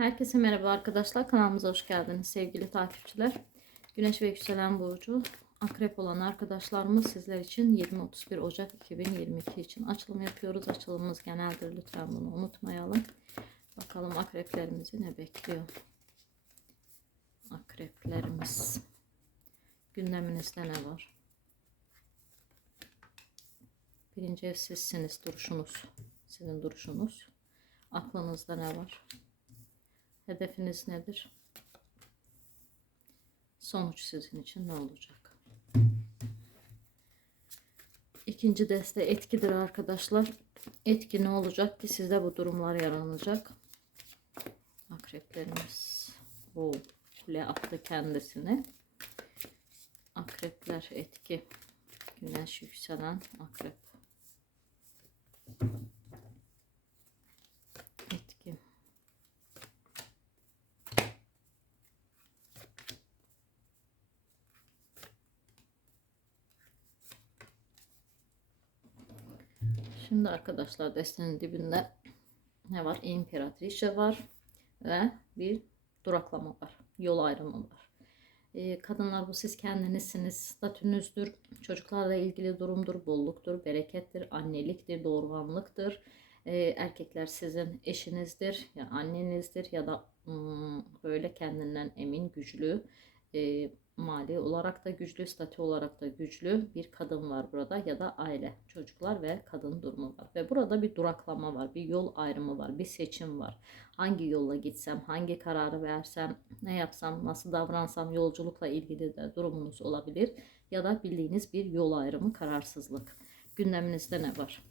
Herkese merhaba arkadaşlar. Kanalımıza hoş geldiniz sevgili takipçiler. Güneş ve yükselen burcu akrep olan arkadaşlarımız sizler için 20-31 Ocak 2022 için açılım yapıyoruz. Açılımımız geneldir. Lütfen bunu unutmayalım. Bakalım akreplerimizi ne bekliyor? Akreplerimiz. Gündeminizde ne var? Birinci ev sizsiniz duruşunuz. Sizin duruşunuz. Aklınızda ne var? Hedefiniz nedir? Sonuç sizin için ne olacak? İkinci deste etkidir arkadaşlar. Etki ne olacak ki sizde bu durumlar yaranacak? Akreplerimiz. O kule attı kendisini. Akrepler etki. Güneş yükselen akrep. Etki. Şimdi arkadaşlar destenin dibinde ne var? İmparatriçe var ve bir duraklama var. Yol ayrımı var. Ee, kadınlar bu siz kendinizsiniz. Statünüzdür. Çocuklarla ilgili durumdur. Bolluktur, berekettir, anneliktir, doğurganlıktır. Ee, erkekler sizin eşinizdir ya annenizdir ya da hmm, böyle kendinden emin, güçlü, e, mali olarak da güçlü, statü olarak da güçlü bir kadın var burada ya da aile, çocuklar ve kadın durumu var. Ve burada bir duraklama var, bir yol ayrımı var, bir seçim var. Hangi yolla gitsem, hangi kararı versem, ne yapsam, nasıl davransam yolculukla ilgili de durumunuz olabilir. Ya da bildiğiniz bir yol ayrımı, kararsızlık. Gündeminizde ne var?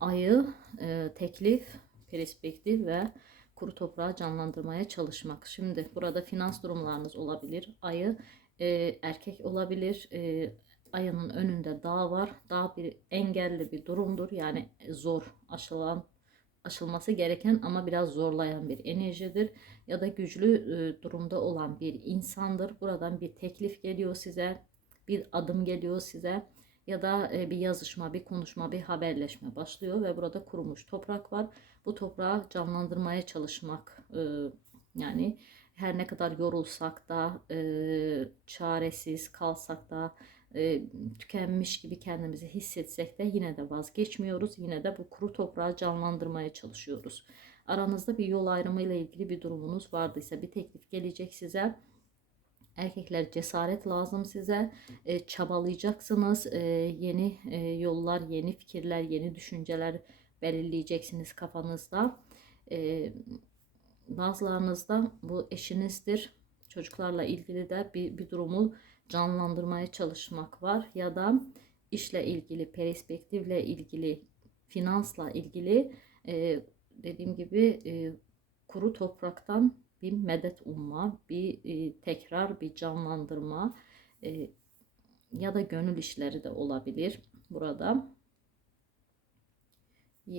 Ayı, e, teklif, perspektif ve kuru toprağı canlandırmaya çalışmak. Şimdi burada finans durumlarınız olabilir. Ayı e, erkek olabilir. E, ayının önünde dağ var. Dağ bir engelli bir durumdur. Yani zor aşılan aşılması gereken ama biraz zorlayan bir enerjidir ya da güçlü e, durumda olan bir insandır. Buradan bir teklif geliyor size, bir adım geliyor size ya da e, bir yazışma, bir konuşma, bir haberleşme başlıyor ve burada kurumuş toprak var. Bu toprağı canlandırmaya çalışmak e, yani her ne kadar yorulsak da, e, çaresiz kalsak da, tükenmiş gibi kendimizi hissetsek de yine de vazgeçmiyoruz. Yine de bu kuru toprağı canlandırmaya çalışıyoruz. Aranızda bir yol ayrımı ile ilgili bir durumunuz vardıysa bir teklif gelecek size Erkekler cesaret lazım size. E, çabalayacaksınız. E, yeni e, yollar, yeni fikirler, yeni düşünceler belirleyeceksiniz kafanızda. E, bazılarınızda bu eşinizdir. Çocuklarla ilgili de bir, bir durumu canlandırmaya çalışmak var. Ya da işle ilgili, perspektifle ilgili, finansla ilgili e, dediğim gibi e, kuru topraktan bir medet umma, bir e, tekrar, bir canlandırma e, ya da gönül işleri de olabilir burada. E,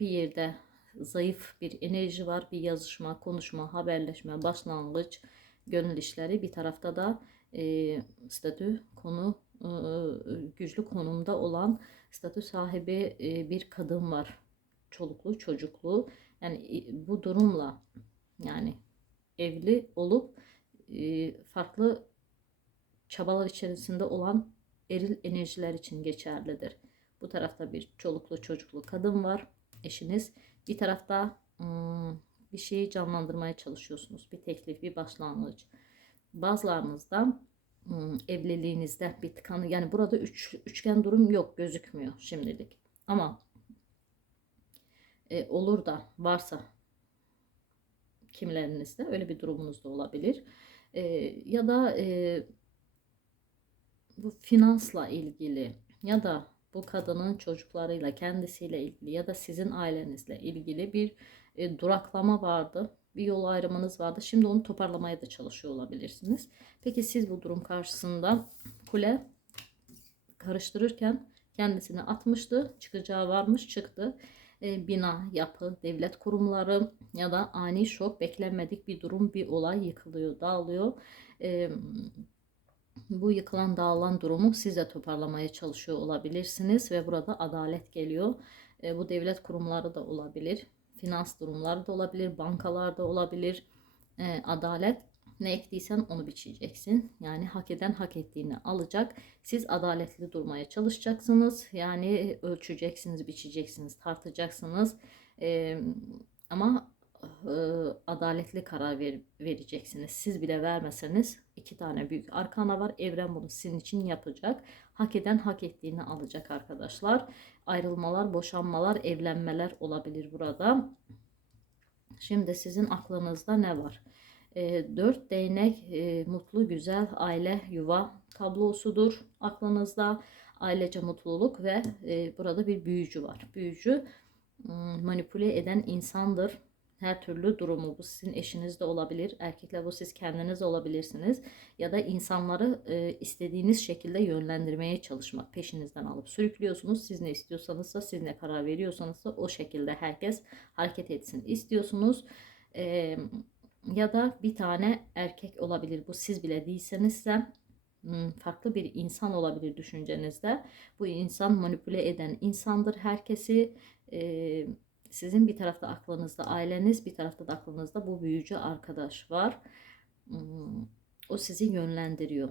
bir, yerde zayıf bir enerji var, bir yazışma, konuşma, haberleşme, başlangıç, gönül işleri. Bir tarafta da e, statü, konu, e, güçlü konumda olan statü sahibi e, bir kadın var. Çoluklu, çocuklu. Yani bu durumla yani evli olup e, farklı çabalar içerisinde olan eril enerjiler için geçerlidir. Bu tarafta bir çoluklu çocuklu kadın var, eşiniz. Bir tarafta hmm, bir şeyi canlandırmaya çalışıyorsunuz. Bir teklif, bir başlangıç. Bazılarınızda hmm, evliliğinizde bir tıkanı yani burada üç, üçgen durum yok gözükmüyor şimdilik. Ama e, olur da varsa kimilerinizde öyle bir durumunuz da olabilir. E, ya da e, bu finansla ilgili ya da bu kadının çocuklarıyla kendisiyle ilgili ya da sizin ailenizle ilgili bir e, duraklama vardı. Bir yol ayrımınız vardı. Şimdi onu toparlamaya da çalışıyor olabilirsiniz. Peki siz bu durum karşısında kule karıştırırken kendisini atmıştı. Çıkacağı varmış çıktı. E, bina, yapı, devlet kurumları ya da ani şok, beklenmedik bir durum, bir olay yıkılıyor, dağılıyor. E, bu yıkılan, dağılan durumu siz de toparlamaya çalışıyor olabilirsiniz ve burada adalet geliyor. E, bu devlet kurumları da olabilir. finans durumları da olabilir, bankalarda olabilir. E, adalet ne ektiysen onu biçeceksin. Yani hak eden hak ettiğini alacak. Siz adaletli durmaya çalışacaksınız. Yani ölçeceksiniz, biçeceksiniz, tartacaksınız. E, ama e, adaletli karar ver, vereceksiniz. Siz bile vermeseniz iki tane büyük arkana var. Evren bunu sizin için yapacak. Hak eden hak ettiğini alacak arkadaşlar. Ayrılmalar, boşanmalar, evlenmeler olabilir burada. Şimdi sizin aklınızda ne var? E, dört değnek e, mutlu, güzel aile, yuva tablosudur aklınızda. Ailece mutluluk ve e, burada bir büyücü var. Büyücü manipüle eden insandır her türlü durumu bu sizin eşiniz de olabilir. Erkekler bu siz kendiniz olabilirsiniz. Ya da insanları e, istediğiniz şekilde yönlendirmeye çalışmak. Peşinizden alıp sürüklüyorsunuz. Siz ne istiyorsanız da siz ne karar veriyorsanız da o şekilde herkes hareket etsin istiyorsunuz. E, ya da bir tane erkek olabilir. Bu siz bile değilseniz de hmm, farklı bir insan olabilir düşüncenizde. Bu insan manipüle eden insandır herkesi. E, sizin bir tarafta aklınızda aileniz, bir tarafta da aklınızda bu büyücü arkadaş var. Hmm, o sizi yönlendiriyor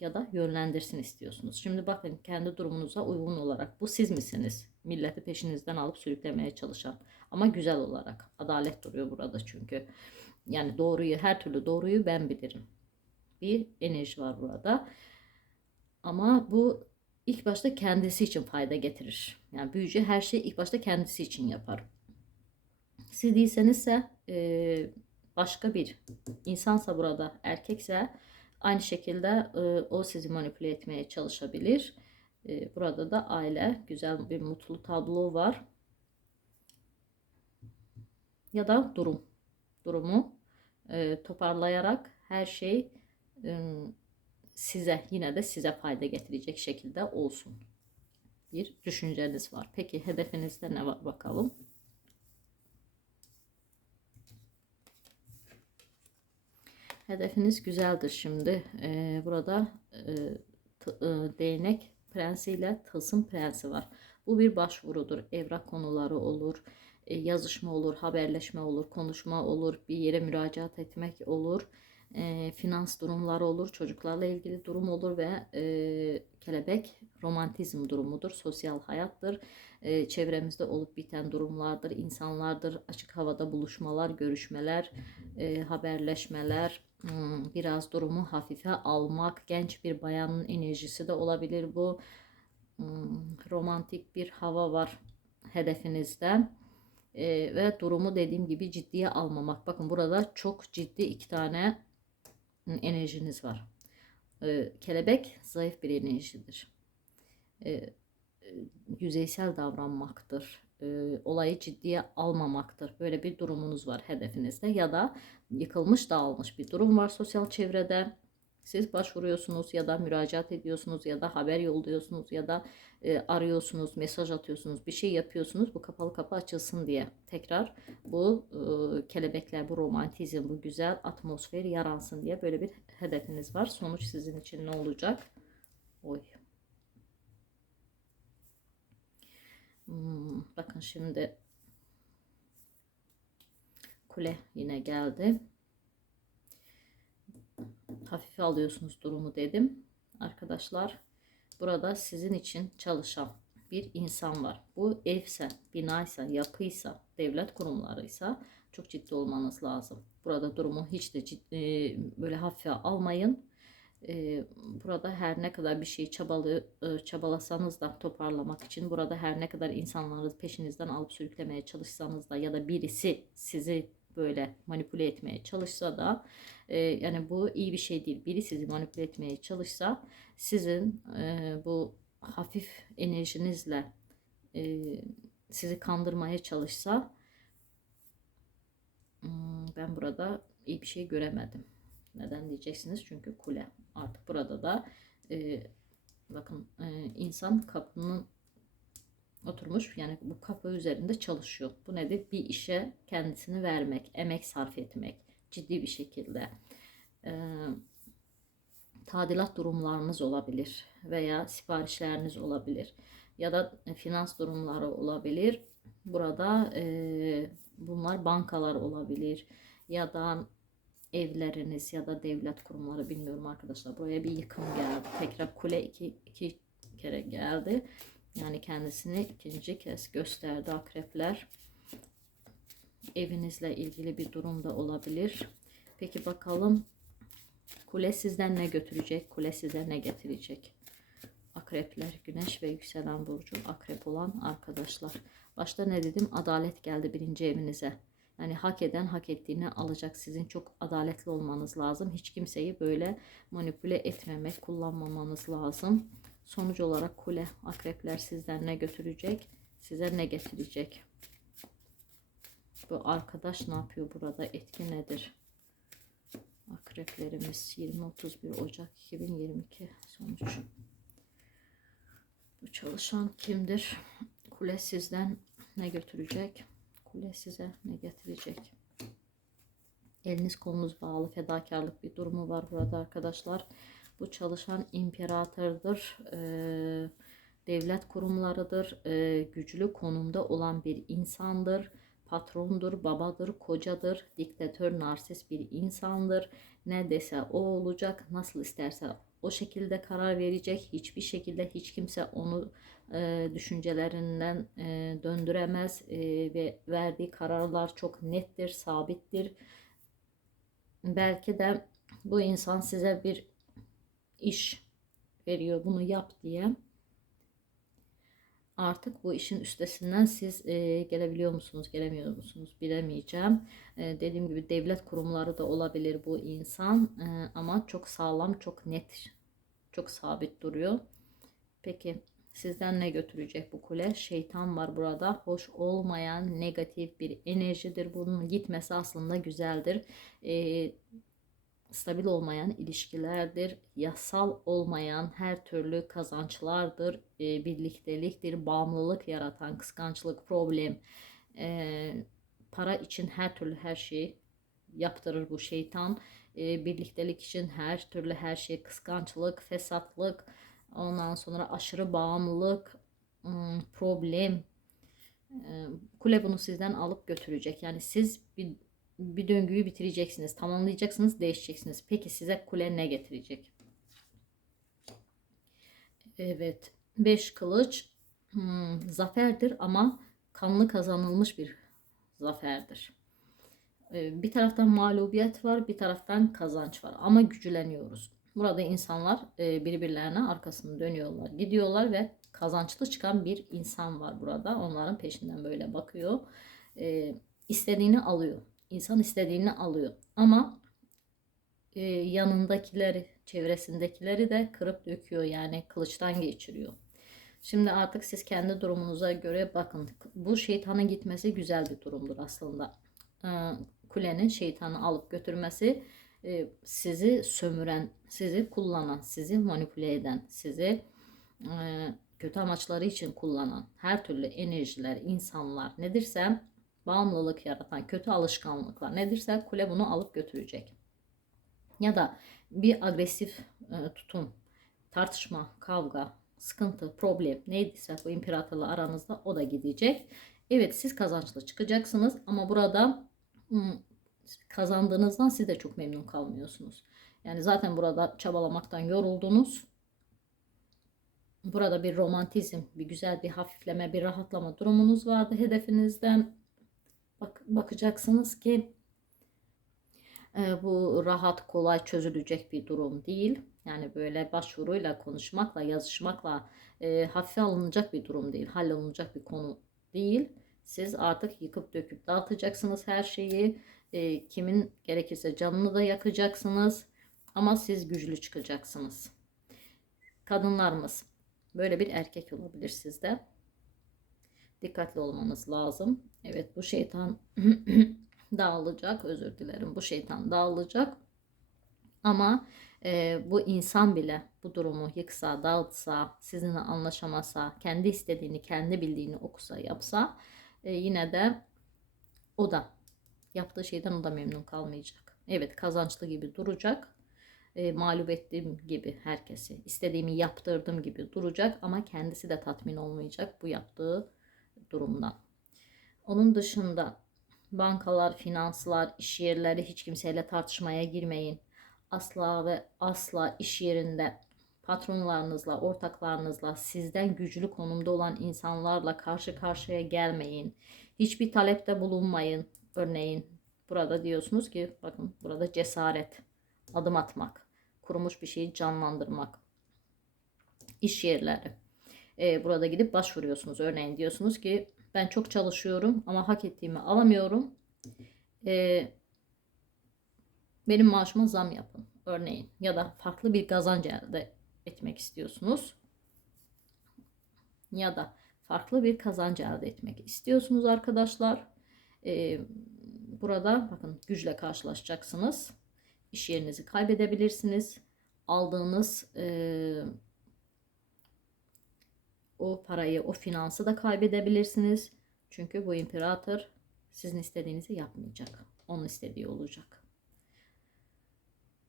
ya da yönlendirsin istiyorsunuz. Şimdi bakın kendi durumunuza uygun olarak bu siz misiniz? Milleti peşinizden alıp sürüklemeye çalışan ama güzel olarak. Adalet duruyor burada çünkü. Yani doğruyu her türlü doğruyu ben bilirim. Bir enerji var burada. Ama bu ilk başta kendisi için fayda getirir. Yani büyücü her şeyi ilk başta kendisi için yapar. Siz değilsenizse e, başka bir insansa burada erkekse aynı şekilde e, o sizi manipüle etmeye çalışabilir. E, burada da aile güzel bir mutlu tablo var. Ya da durum. Durumu toparlayarak her şey size yine de size fayda getirecek şekilde olsun. Bir düşünceniz var. Peki hedefinizde ne var bakalım? Hedefiniz güzeldir şimdi. Ee, burada e, e, değnek prensiyle tılsım prensi var. Bu bir başvurudur. Evrak konuları olur, e, yazışma olur, haberleşme olur, konuşma olur, bir yere müracaat etmek olur e, finans durumları olur, çocuklarla ilgili durum olur ve e, kelebek romantizm durumudur, sosyal hayattır. E, çevremizde olup biten durumlardır, insanlardır, açık havada buluşmalar, görüşmeler, e, haberleşmeler, hmm, biraz durumu hafife almak, genç bir bayanın enerjisi de olabilir bu. Hmm, romantik bir hava var hedefinizde. Ee, ve durumu dediğim gibi ciddiye almamak. Bakın burada çok ciddi iki tane enerjiniz var. E, kelebek zayıf bir enerjidir. E, yüzeysel davranmaktır. E, olayı ciddiye almamaktır. Böyle bir durumunuz var hedefinizde ya da yıkılmış dağılmış bir durum var sosyal çevrede siz başvuruyorsunuz ya da müracaat ediyorsunuz ya da haber yolluyorsunuz ya da e, arıyorsunuz, mesaj atıyorsunuz, bir şey yapıyorsunuz. Bu kapalı kapı açılsın diye. Tekrar bu e, kelebekler, bu romantizm, bu güzel atmosfer yaransın diye böyle bir hedefiniz var. Sonuç sizin için ne olacak? Oy. Hmm, bakın şimdi kule yine geldi hafife alıyorsunuz durumu dedim. Arkadaşlar burada sizin için çalışan bir insan var. Bu evse, binaysa, yapıysa, devlet kurumlarıysa çok ciddi olmanız lazım. Burada durumu hiç de ciddi, e, böyle hafife almayın. E, burada her ne kadar bir şeyi çabalı, e, çabalasanız da toparlamak için burada her ne kadar insanları peşinizden alıp sürüklemeye çalışsanız da ya da birisi sizi böyle manipüle etmeye çalışsa da e, yani bu iyi bir şey değil. Biri sizi manipüle etmeye çalışsa sizin e, bu hafif enerjinizle e, sizi kandırmaya çalışsa hmm, ben burada iyi bir şey göremedim. Neden diyeceksiniz? Çünkü kule. Artık burada da e, bakın e, insan kapının oturmuş yani bu kapı üzerinde çalışıyor. Bu nedir? Bir işe kendisini vermek, emek sarf etmek ciddi bir şekilde. E, tadilat durumlarınız olabilir veya siparişleriniz olabilir ya da finans durumları olabilir. Burada e, bunlar bankalar olabilir ya da evleriniz ya da devlet kurumları bilmiyorum arkadaşlar. Buraya bir yıkım geldi. Tekrar kule iki, iki kere geldi. Yani kendisini ikinci kez gösterdi akrepler. Evinizle ilgili bir durum da olabilir. Peki bakalım kule sizden ne götürecek? Kule size ne getirecek? Akrepler, güneş ve yükselen burcu akrep olan arkadaşlar. Başta ne dedim? Adalet geldi birinci evinize. Yani hak eden hak ettiğini alacak. Sizin çok adaletli olmanız lazım. Hiç kimseyi böyle manipüle etmemek, kullanmamanız lazım. Sonuç olarak kule akrepler sizden ne götürecek? Size ne getirecek? Bu arkadaş ne yapıyor burada? Etki nedir? Akreplerimiz 20-31 Ocak 2022 sonuç. Bu çalışan kimdir? Kule sizden ne götürecek? Kule size ne getirecek? Eliniz kolunuz bağlı fedakarlık bir durumu var burada arkadaşlar. Bu çalışan imparatordur. Ee, devlet kurumlarıdır. Ee, güçlü konumda olan bir insandır. Patrondur, babadır, kocadır, diktatör, narsist bir insandır. Ne dese o olacak, nasıl isterse o şekilde karar verecek. Hiçbir şekilde hiç kimse onu e, düşüncelerinden e, döndüremez e, ve verdiği kararlar çok nettir, sabittir. Belki de bu insan size bir iş veriyor, bunu yap diye. Artık bu işin üstesinden siz e, gelebiliyor musunuz, gelemiyor musunuz bilemeyeceğim. E, dediğim gibi devlet kurumları da olabilir bu insan e, ama çok sağlam, çok net, çok sabit duruyor. Peki Sizden ne götürecek bu kule? Şeytan var burada. Hoş olmayan negatif bir enerjidir. Bunun gitmesi aslında güzeldir. Ee, stabil olmayan ilişkilerdir. Yasal olmayan her türlü kazançlardır. Ee, birlikteliktir. Bağımlılık yaratan kıskançlık, problem. Ee, para için her türlü her şeyi yaptırır bu şeytan. Ee, birliktelik için her türlü her şey kıskançlık, fesatlık, Ondan sonra aşırı bağımlılık, problem. Kule bunu sizden alıp götürecek. Yani siz bir, bir döngüyü bitireceksiniz, tamamlayacaksınız, değişeceksiniz. Peki size kule ne getirecek? Evet. Beş kılıç hmm, zaferdir ama kanlı kazanılmış bir zaferdir. Bir taraftan mağlubiyet var, bir taraftan kazanç var ama güçleniyoruz. Burada insanlar e, birbirlerine arkasını dönüyorlar, gidiyorlar ve kazançlı çıkan bir insan var burada. Onların peşinden böyle bakıyor. E, istediğini alıyor. İnsan istediğini alıyor. Ama e, yanındakileri, çevresindekileri de kırıp döküyor. Yani kılıçtan geçiriyor. Şimdi artık siz kendi durumunuza göre bakın. Bu şeytanın gitmesi güzel bir durumdur aslında. Kulenin şeytanı alıp götürmesi e, sizi sömüren, sizi kullanan, sizi manipüle eden, sizi e, kötü amaçları için kullanan her türlü enerjiler, insanlar nedirse bağımlılık yaratan kötü alışkanlıklar nedirse kule bunu alıp götürecek. Ya da bir agresif e, tutum, tartışma, kavga, sıkıntı, problem neydiyse bu imparatorla aranızda o da gidecek. Evet siz kazançlı çıkacaksınız ama burada hmm, kazandığınızdan siz de çok memnun kalmıyorsunuz. Yani zaten burada çabalamaktan yoruldunuz. Burada bir romantizm, bir güzel bir hafifleme, bir rahatlama durumunuz vardı hedefinizden. Bak, bakacaksınız ki e, bu rahat kolay çözülecek bir durum değil. Yani böyle başvuruyla, konuşmakla, yazışmakla e, hafife alınacak bir durum değil. Hallolunacak bir konu değil. Siz artık yıkıp döküp dağıtacaksınız her şeyi e, kimin gerekirse canını da yakacaksınız. Ama siz güçlü çıkacaksınız. Kadınlarımız böyle bir erkek olabilir sizde. Dikkatli olmanız lazım. Evet bu şeytan dağılacak. Özür dilerim. Bu şeytan dağılacak. Ama e, bu insan bile bu durumu yıksa, dağıtsa, sizinle anlaşamasa, kendi istediğini, kendi bildiğini okusa, yapsa e, yine de o da yaptığı şeyden o da memnun kalmayacak. Evet kazançlı gibi duracak. E, mağlup ettiğim gibi herkesi, istediğimi yaptırdım gibi duracak ama kendisi de tatmin olmayacak bu yaptığı durumdan. Onun dışında bankalar, finanslar, iş yerleri hiç kimseyle tartışmaya girmeyin. Asla ve asla iş yerinde patronlarınızla, ortaklarınızla, sizden güçlü konumda olan insanlarla karşı karşıya gelmeyin. Hiçbir talepte bulunmayın. Örneğin burada diyorsunuz ki bakın burada cesaret, adım atmak, kurumuş bir şeyi canlandırmak, iş yerleri. Ee, burada gidip başvuruyorsunuz. Örneğin diyorsunuz ki ben çok çalışıyorum ama hak ettiğimi alamıyorum. Ee, benim maaşıma zam yapın örneğin ya da farklı bir kazanç elde etmek istiyorsunuz ya da farklı bir kazanç elde etmek istiyorsunuz arkadaşlar. Ee, burada bakın güçle karşılaşacaksınız. İş yerinizi kaybedebilirsiniz. Aldığınız e, o parayı, o finansı da kaybedebilirsiniz. Çünkü bu imparator sizin istediğinizi yapmayacak. Onun istediği olacak.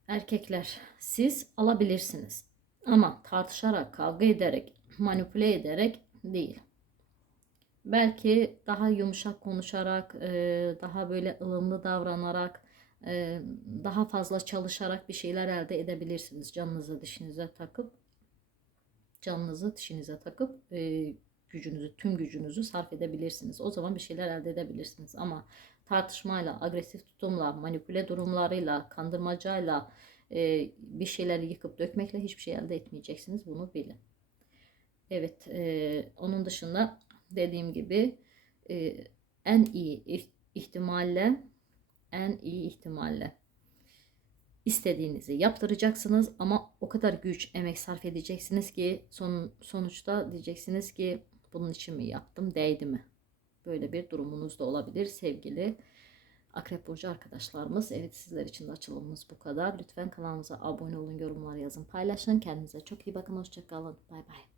Erkekler siz alabilirsiniz. Ama tartışarak, kavga ederek, manipüle ederek değil. Belki daha yumuşak konuşarak, e, daha böyle ılımlı davranarak, e, daha fazla çalışarak bir şeyler elde edebilirsiniz. Canınızı dişinize takıp, canınızı dişinize takıp e, gücünüzü, tüm gücünüzü sarf edebilirsiniz. O zaman bir şeyler elde edebilirsiniz. Ama tartışmayla, agresif tutumla, manipüle durumlarıyla, kandırmacayla e, bir şeyleri yıkıp dökmekle hiçbir şey elde etmeyeceksiniz. Bunu bilin. Evet, e, onun dışında dediğim gibi e, en iyi ih- ihtimalle en iyi ihtimalle istediğinizi yaptıracaksınız ama o kadar güç, emek sarf edeceksiniz ki son, sonuçta diyeceksiniz ki bunun için mi yaptım, değdi mi? Böyle bir durumunuz da olabilir sevgili Akrep Burcu arkadaşlarımız. Evet sizler için de açılımımız bu kadar. Lütfen kanalımıza abone olun, yorumlar yazın, paylaşın. Kendinize çok iyi bakın. Hoşçakalın. Bay bay.